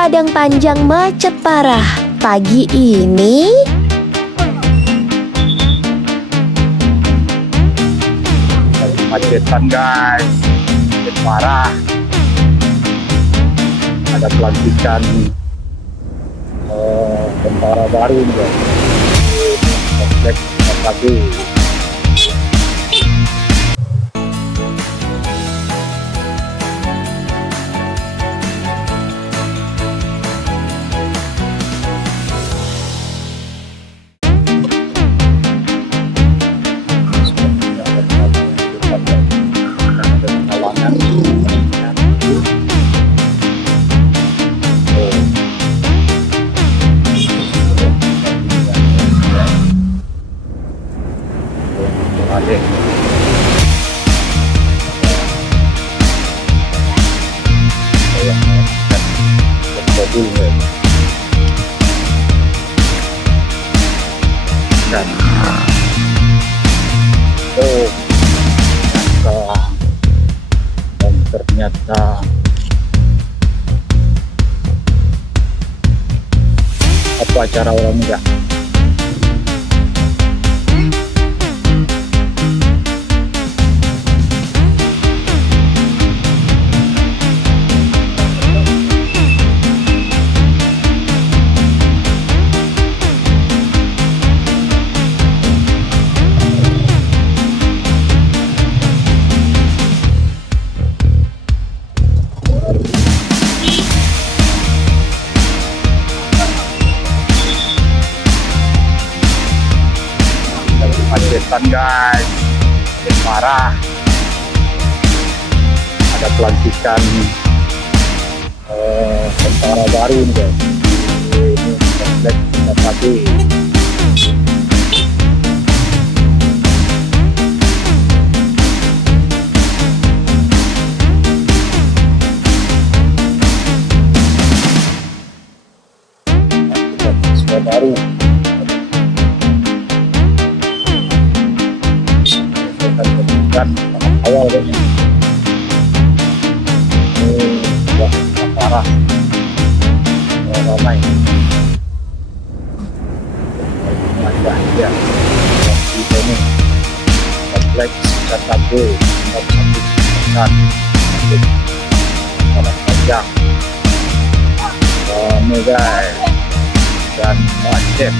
Padang Panjang macet parah. Pagi ini macetan guys, macet parah. Ada pelantikan tentara baru nih guys. Kompleks SKB. Dan ternyata apa acara orang muda. Macetan guys, macet parah. Ada pelantikan tentara baru nih guys. Ini kompleks SKB. Siswa baru. Dan tahap awal ini sudah parah, ramai wajah ya di sini kompleks SKB tempat satu pekan Padang Panjang ramai guys dan macet.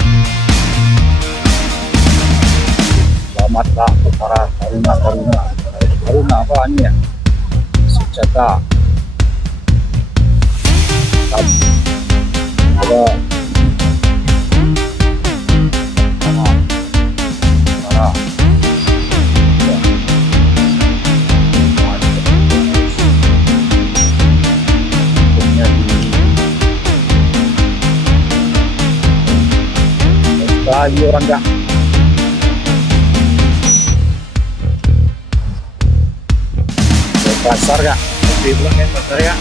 Selamatlah para taruna apaan ya, senjata ada parah ya. Maksudnya di lagi orang gak pasar gak? Di belakang ya pasar ya?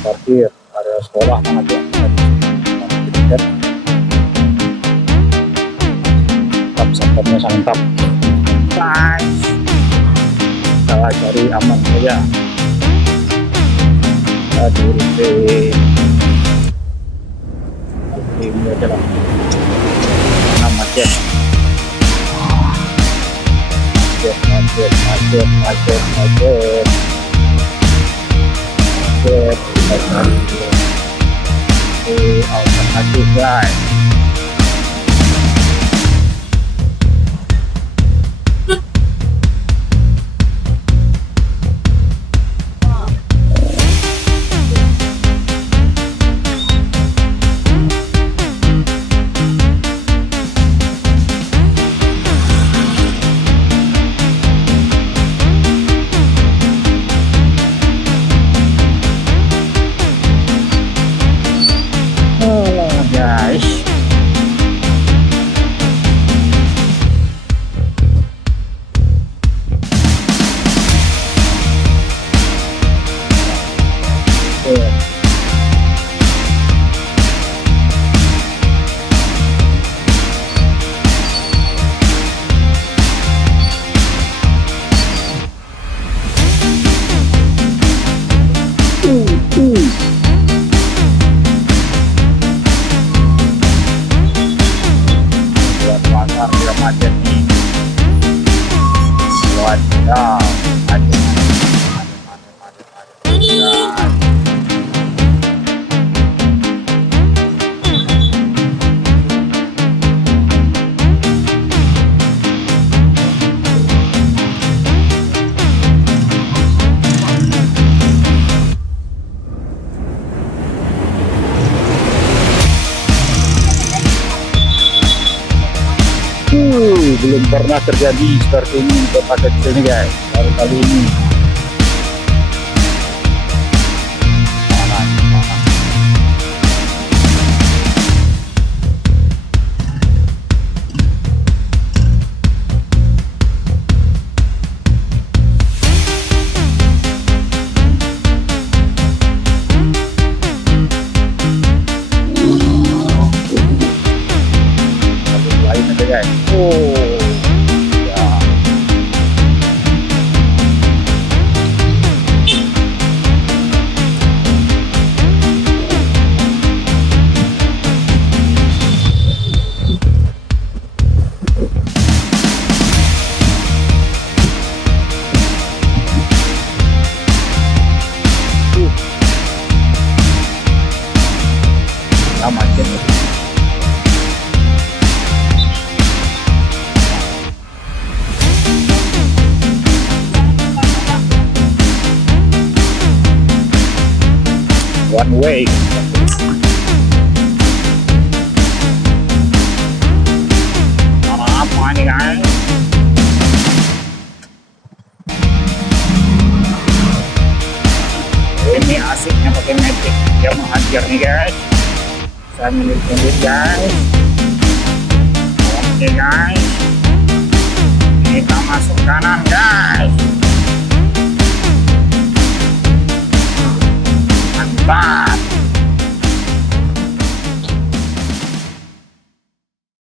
Parkir area sekolah mana tuh? Satpamnya santap guys, kita cari aman saja. Aduh, ini aja lah. Nah, macet. Alternatif guys. belum pernah terjadi seperti ini di kota kecil nih guys, baru kali ini. Lain aja guys. Oh ya. Macet. One way. Apa ini guys? Ini asiknya pakai metik, dia menghajar nih guys. Saya menit guys. Oke guys. Kita masuk kanan guys. Mantap.